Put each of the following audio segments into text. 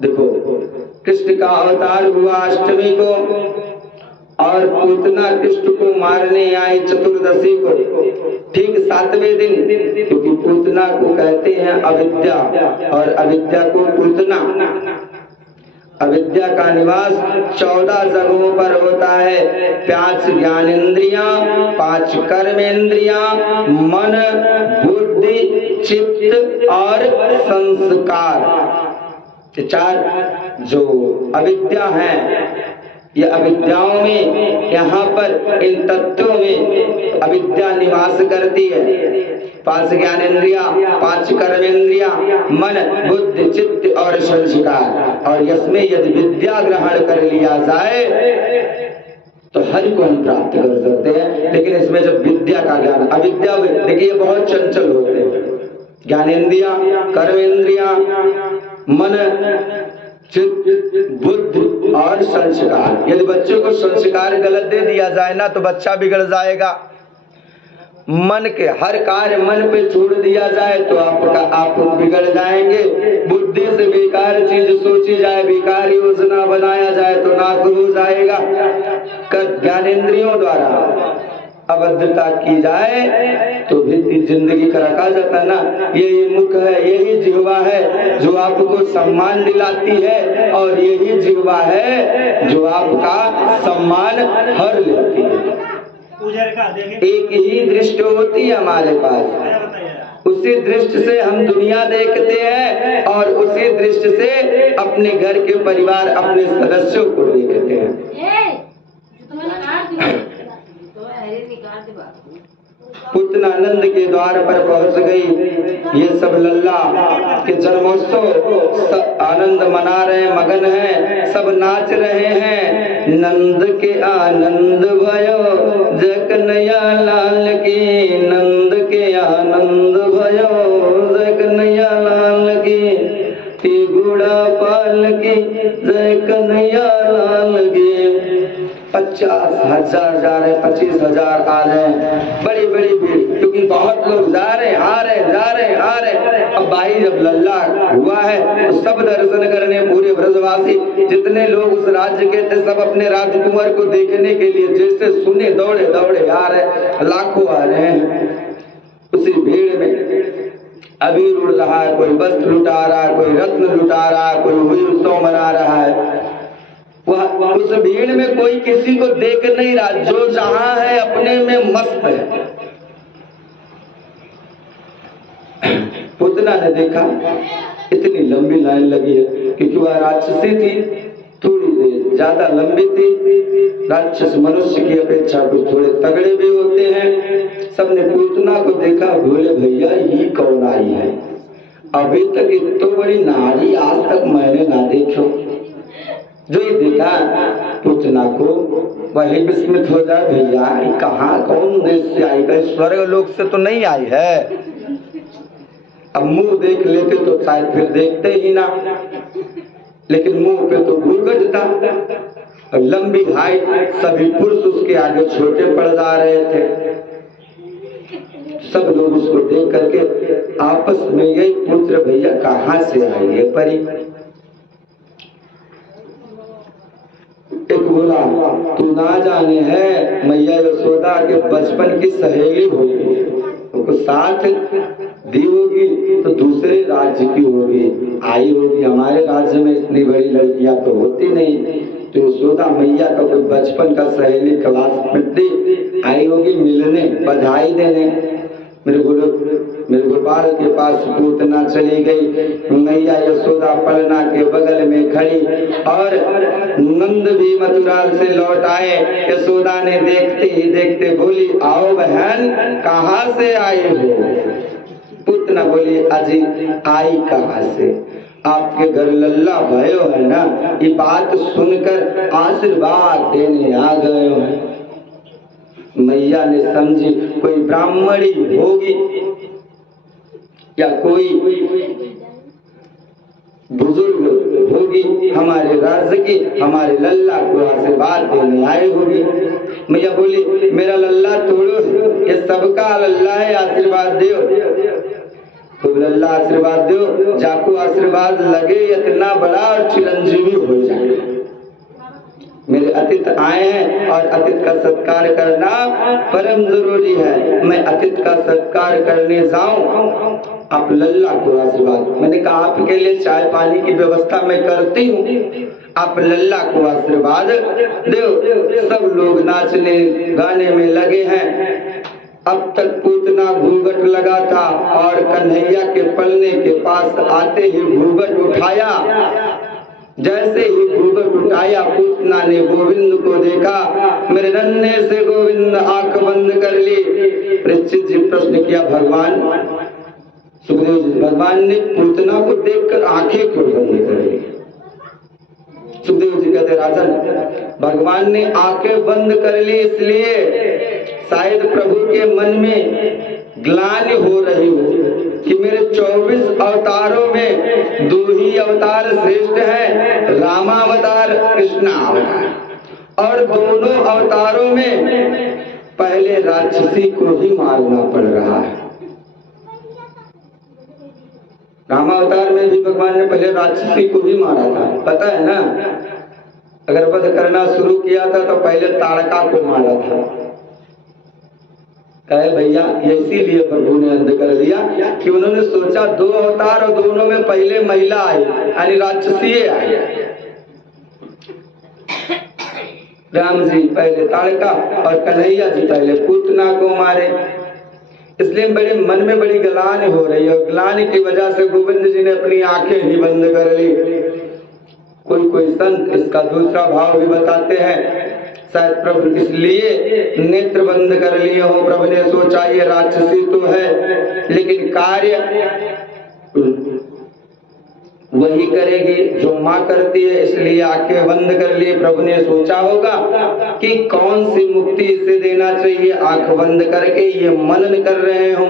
देखो कृष्ण का अवतार हुआ अष्टमी को और पूतना कृष्ण को मारने आई चतुर्दशी को, ठीक 7वें दिन, क्योंकि पूतना को कहते हैं अविद्या और अविद्या को पूतना। अविद्या का निवास 14 जगहों पर होता है। 5 ज्ञानेंद्रियां, 5 कर्मेंद्रियां, मन, बुद्धि, चित्त और संस्कार, 4 जो अविद्या है। ये अविद्याओं में, यहाँ पर इन तत्वों में अविद्या निवास करती है। 5 ज्ञानेंद्रिया, 5 कर्मेंद्रिया, मन, बुद्धि, चित्त और संस्कार। और इसमें यदि विद्या ग्रहण कर लिया जाए तो हरि को हम प्राप्त कर सकते हैं। लेकिन इसमें जब विद्या का ज्ञान, अविद्या देखिए बहुत चंचल होते हैं। ज्ञानेंद्रिया, कर्मेंद्रिया, मन, चित्त, बुद्धि और संस्कार। यदि बच्चों को संस्कार गलत दे दिया जाए ना तो बच्चा बिगड़ जाएगा। मन के हर कार्य मन पे छोड़ दिया जाए तो आप बिगड़ जाएंगे। बुद्धि से बेकार चीज सोची जाए, बेकार योजना बनाया जाए तो नाश हो जाएगा। ज्ञानेंद्रियों द्वारा अभद्रता की जाए तो भी जिंदगी का रखा जाता है ना। यही मुख है, यही जिह्वा है जो आपको सम्मान दिलाती है, और यही जिह्वा है जो आपका सम्मान हर लेती है। एक ही दृष्टि होती है हमारे पास, उसी दृष्टि से हम दुनिया देखते हैं और उसी दृष्टि से अपने घर के परिवार, अपने सदस्यों को देखते हैं। पूतना नंद के द्वार पर पहुंच गई। ये सब लल्ला के जन्मोत्सव आनंद मना रहे, मगन हैं, सब नाच रहे हैं। नंद के आनंद भयो जय कन्हैया लाल की, नंद के आनंद भयो जय कन्हैया लाल की, गुड़ा पाल की जय कन्हैया लाल की। 50,000 जा रहे, 25,000 आ रहे हैं, बड़ी बड़ी भीड़, क्योंकि बहुत लोग जा रहे, आ रहे, जा रहे, आ रहे। अब भाई जब लल्ला हुआ है तो सब दर्शन करने, पूरे ब्रजवासी जितने लोग उस राज्य के थे सब अपने राजकुमार को देखने के लिए जैसे सुने दौड़े दौड़े आ रहे, लाखों आ रहे हैं। उसी भीड़ में अबीर उड़ रहा है, कोई वस्त्र लुटा रहा है, कोई रत्न लुटा रहा है, कोई हुई उत्सव मना रहा है। वह उस भीड़ में कोई किसी को देख नहीं रहा, जो जहां है अपने में मस्त है। पूतना ने देखा इतनी लंबी लाइन लगी है, क्योंकि वह राक्षसी थी, थोड़ी देर ज्यादा लंबी थी। राक्षस मनुष्य की अपेक्षा कुछ थोड़े तगड़े भी होते हैं। सबने पूतना को देखा, बोले भैया ये कौन आई है? अभी तक इतनी बड़ी नारी आज तक मैंने ना देखो। जो ये देखा पूतना को वही विस्मित हो जाए, भैया कहाँ कौन देश से आई है? स्वर्ग लोक से तो नहीं आई है। अब मुंह देख लेते तो शायद फिर देखते ही ना, लेकिन मुंह पे तो घूंघट था और लंबी हाइट, सभी पुरुष उसके आगे छोटे पड़ जा रहे थे। सब लोग उसको देख करके आपस में यही पुत्र भैया कहाँ से आई है परी? एक बोला तू ना जाने है मैया यशोदा के बचपन की सहेली होगी, उनको साथ दी होगी तो दूसरे राज्य की होगी, आई होगी। हमारे राज्य में इतनी बड़ी लड़कियां तो होती नहीं, तो यशोदा मैया का कोई बचपन का सहेली क्लासमेट आई होगी मिलने, बधाई देने। मेरे गोपाल के पास पूतना चली गई। मैया यशोदा पलना के बगल में खड़ी और नंद भी मथुराल से लौट आए। यशोदा ने देखते ही देखते बोली, आओ बहन कहाँ से आई हो? पूतना बोली, अजी आई कहाँ से? आपके घर लल्ला भयो है ना, ये बात सुनकर आशीर्वाद देने आ गए हैं। मैया ने समझी कोई ब्राह्मणी होगी या कोई बुजुर्ग होगी हमारे राज्य की, हमारे लल्ला को आशीर्वाद देने आई होगी। मैया बोली, मेरा लल्ला तोड़ो, ये सबका लल्ला है, आशीर्वाद दो। खूब लल्ला आशीर्वाद दो, जाको आशीर्वाद लगे इतना बड़ा और चिरंजीवी हो जाए। मेरे अतिथि आए हैं और अतिथि का सत्कार करना परम जरूरी है। मैं अतिथि का सत्कार करने जाऊं, आप लल्ला को आशीर्वाद। मैंने कहा आपके लिए चाय पानी की व्यवस्था मैं करती हूँ, आप लल्ला को आशीर्वाद दो। सब लोग नाचने गाने में लगे हैं। अब तक पूतना घूंघट लगा था और कन्हैया के पलने के पास आते ही घूंघट उठाया। जैसे ही घूंघट उठाया, पूतना ने गोविंद को देखा। मेरे नन्हे से गोविंद आंख बंद कर ली। परीक्षित जी प्रश्न किया, भगवान सुखदेव जी, भगवान ने पूतना को देखकर आंखें क्यों बंद कर ली? सुखदेव जी कहते, राजन, भगवान ने आंखें बंद कर ली इसलिए शायद प्रभु के मन में ग्लानि हो रही हो कि मेरे 24 अवतारों में 2 ही अवतार श्रेष्ठ हैं, रामावतार, कृष्णावतार। और दोनों अवतारों में पहले राक्षसी को ही मारना पड़ रहा है। रामावतार में भी भगवान ने पहले राक्षसी को ही मारा था, पता है ना? अगर वध करना शुरू किया था तो पहले ताड़का को मारा था। कहे भैया, इसीलिए प्रभु ने अंध कर दिया कि उन्होंने सोचा 2 अवतार और दोनों में पहले महिला आई, यानी राक्षसी आई। राम जी पहले ताड़का और कन्हैया जी पहले पूतना को मारे। इसलिए बड़े मन में बड़ी ग्लानि हो रही है और ग्लानि की वजह से गोविंद जी ने अपनी आंखें ही बंद कर ली। कोई संत इसका दूसरा भाव भी बताते हैं, शायद प्रभु इसलिए नेत्र बंद कर लिए हो। प्रभु ने सोचा ये राक्षसी तो है, लेकिन कार्य वही करेगी जो माँ करती है, इसलिए आंखें बंद कर लिए। प्रभु ने सोचा होगा कि कौन सी मुक्ति इसे देना चाहिए, आंख बंद करके ये मनन कर रहे हो।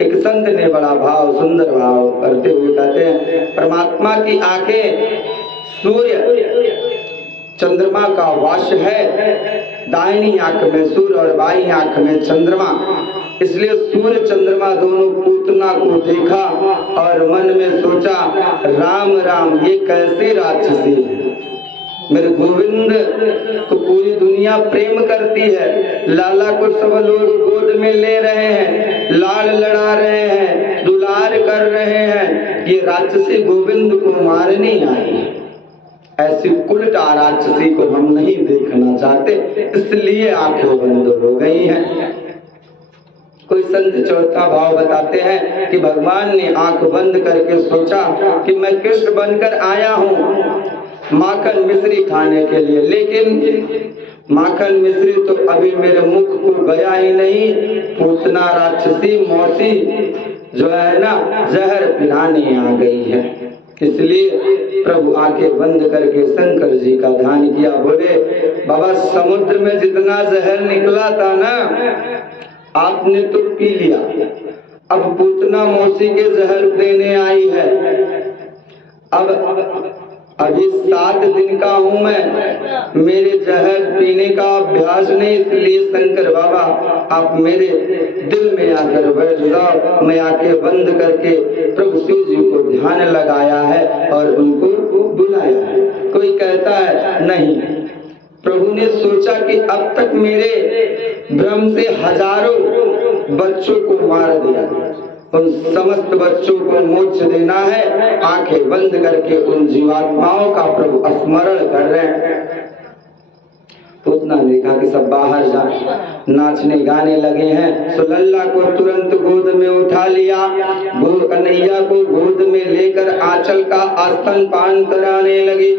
एक संत ने बड़ा भाव, सुंदर भाव करते हुए कहते हैं, परमात्मा की आंखें सूर्य चंद्रमा का वास है, दाहिनी आंख में सूर्य और बाईं आंख में चंद्रमा। इसलिए सूर्य चंद्रमा दोनों पूतना को देखा और मन में सोचा, राम राम, ये कैसे राक्षसी है? मेरे गोविंद को पूरी दुनिया प्रेम करती है, लाला को सब लोग गोद में ले रहे हैं, लाड़ लड़ा रहे हैं, दुलार कर रहे हैं, ये राक्षसी गोविंद को मारने आई है। ऐसी उल्टा राक्षसी को हम नहीं देखना चाहते, इसलिए आंखें बंद हो गई हैं। कोई संत चौथा भाव बताते हैं कि भगवान ने आंख बंद करके सोचा कि मैं कृष्ण बनकर आया हूँ माखन मिश्री खाने के लिए, लेकिन माखन मिश्री तो अभी मेरे मुख को गया ही नहीं। पूतना राक्षसी मौसी जो है ना, जहर पिलाने आ गई है। इसलिए प्रभु आंखें बंद करके शंकर जी का ध्यान किया। बोले, बाबा समुद्र में जितना जहर निकला था ना, आपने तो पी लिया, अब पूतना मौसी के जहर देने आई है। अब अभी 7 दिन का हूं मैं, मेरे जहर पीने का अभ्यास नहीं, इसलिए शंकर बाबा आप मेरे दिल में आकर बैठ जाओ। मैं आंखें बंद करके प्रभु शिव जी को ध्यान लगाया है और उनको बुलाया है। कोई कहता है नहीं, प्रभु ने सोचा कि अब तक मेरे भ्रम से हजारों बच्चों को मार दिया, उन समस्त बच्चों को मोक्ष देना है। आंखें बंद करके उन जीवात्माओं का प्रभु स्मरण कर रहे हैं। पूतना ने कहा कि सब बाहर जा, नाचने गाने लगे हैं। सुलल्ला को तुरंत गोद में उठा लिया, कन्हैया को गोद में लेकर आंचल का आस्तन पान कराने लगी।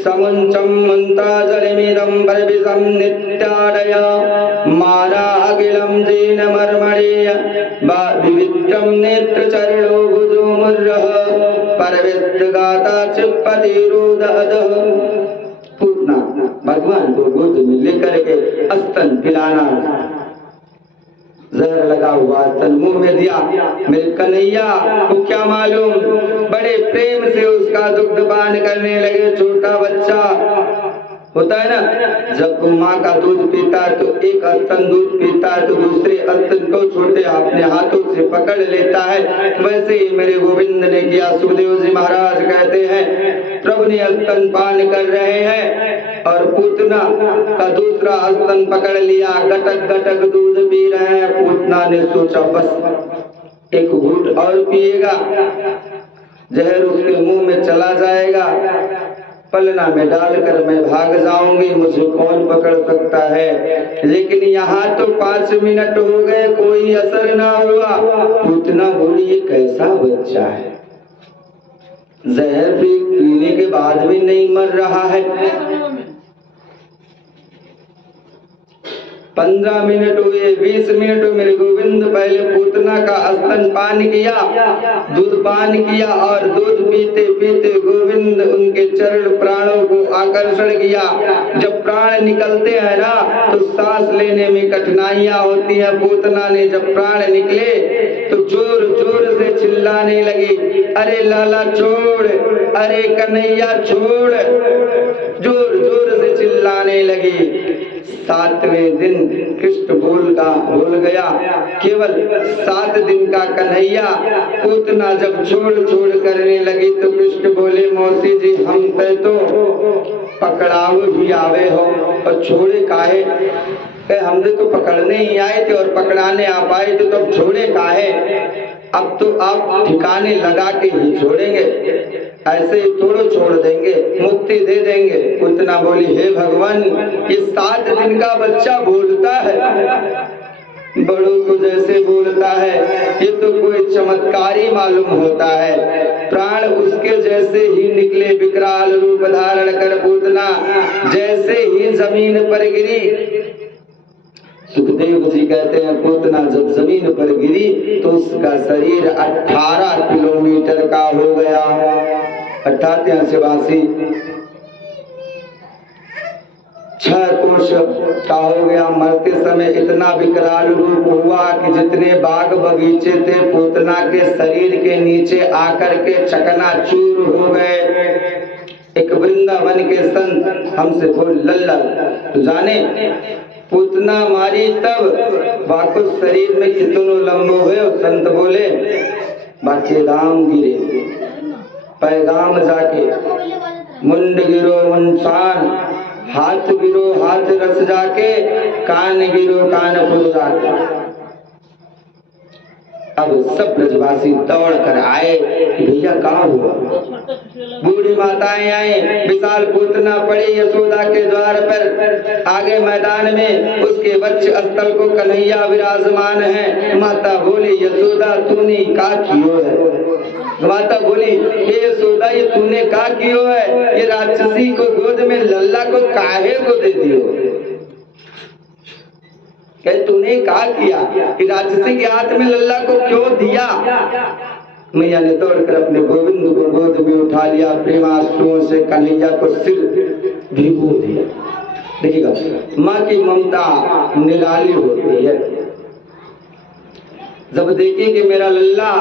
समंचम मंत्रा जलमिदं परविशं नित्यादय मारा अखिलं जेन मर्मणेय विवित्रं नेत्र चरणो भुजो मुर्रः परविष्टगाता चिपतिरुदधः। पूतना भगवान को गोद में लेकर के स्तन पिलाना, जहर लगा हुआ स्तन मुंह में दिया। मेरे कन्हैया को क्या मालूम, बड़े प्रेम से उसका दुग्ध पान करने लगे। छोटा बच्चा होता है ना, जब माँ का दूध पीता है तो एक स्तन दूध पीता है तो दूसरे स्तन को छोटे अपने हाथों से पकड़ लेता है। वैसे ही मेरे गोविंद ने किया। सुखदेव जी महाराज कहते हैं प्रभु ने स्तन पान कर रहे हैं और पूतना का दूसरा स्तन पकड़ लिया, गटक गटक दूध पी रहे हैं। पूतना ने सोचा बस एक घूंट और पिएगा, जहर उसके मुंह में चला जाएगा, पलना में डालकर मैं भाग जाऊंगी, मुझे कौन पकड़ सकता है। लेकिन यहाँ तो 5 मिनट हो गए, कोई असर ना हुआ। पूतना बोली ये कैसा बच्चा है, जहर पीने के बाद भी नहीं मर रहा है। 15 मिनट हुए, 20 मिनट हुए, मेरे गोविंद पहले पूतना का स्तन पान किया, दूध पान किया और दूध पीते पीते गोविंद उनके चरण प्राणों को आकर्षण किया। जब प्राण निकलते हैं ना तो सांस लेने में कठिनाइयां होती है। पूतना ने जब प्राण निकले तो जोर जोर से चिल्लाने लगी, अरे लाला छोड़, अरे कन्हैया छोड़, जोर जोर से चिल्लाने लगी। 7वें दिन कृष्ण बोल गया, केवल 7 दिन का कन्हैया। पूतना जब छोड़ छोड़ करने लगी तो कृष्ण बोले मौसी जी हम तो पकड़ाऊ भी आवे हो और छोड़े काहे? हमने तो पकड़ने ही आए थे और पकड़ाने आप आए थे तो अब छोड़े काहे? अब तो आप ठिकाने लगा के ही छोड़ेंगे, ऐसे ही थोड़ो छोड़ देंगे, मुक्ति दे देंगे। उतना बोली हे भगवान ये 7 दिन का बच्चा बोलता है, बड़ों को जैसे बोलता है, ये तो कोई चमत्कारी मालूम होता है। प्राण उसके जैसे ही निकले, विकराल रूप धारण कर पूतना जैसे ही जमीन पर गिरी। सुखदेव जी कहते हैं पूतना जब जमीन पर गिरी तो उसका शरीर 18 किलोमीटर का हो गया। 88 6 कोश का हो गया। मरते समय इतना विकराल रूप हुआ कि जितने बाग बगीचे थे पूतना के शरीर के नीचे आकर के चकनाचूर हो गए। एक वृंदावन के संत हमसे बोल लल्ला तो जाने पूतना मारी तब वाकुस शरीर में कितनों लंबो हुए। संत बोले बाकी राम गिरे पैगाम जाके, मुंड गिरो मुंसान, हाथ गिरो हाथ रस जाके, कान गिरो कानपुर जाके। अब सब ब्रजवासी दौड़ कर आए कि भैया कहाँ हुआ। बूढ़ी माताएं आई, विशाल पूतना पड़ी यशोदा के द्वार पर। आगे मैदान में उसके वक्ष स्थल को कन्हैया विराजमान है। माता बोली यशोदा तूने का कियो है? माता बोली हे यशोदा ये तूने का कियो है? ये राक्षसी को गोद में लल्ला को काहे को दे दियो? कहे तूने क्या किया कि राक्षसी के हाथ में लल्ला को क्यों दिया? मैया ने दौड़कर अपने गोविंद को गोद में उठा लिया, प्रेमाश्रुओं से कन्हैया को सिर भिगो दिया। देखिएगा माँ की ममता निराली होती है। जब देखिए कि मेरा लल्ला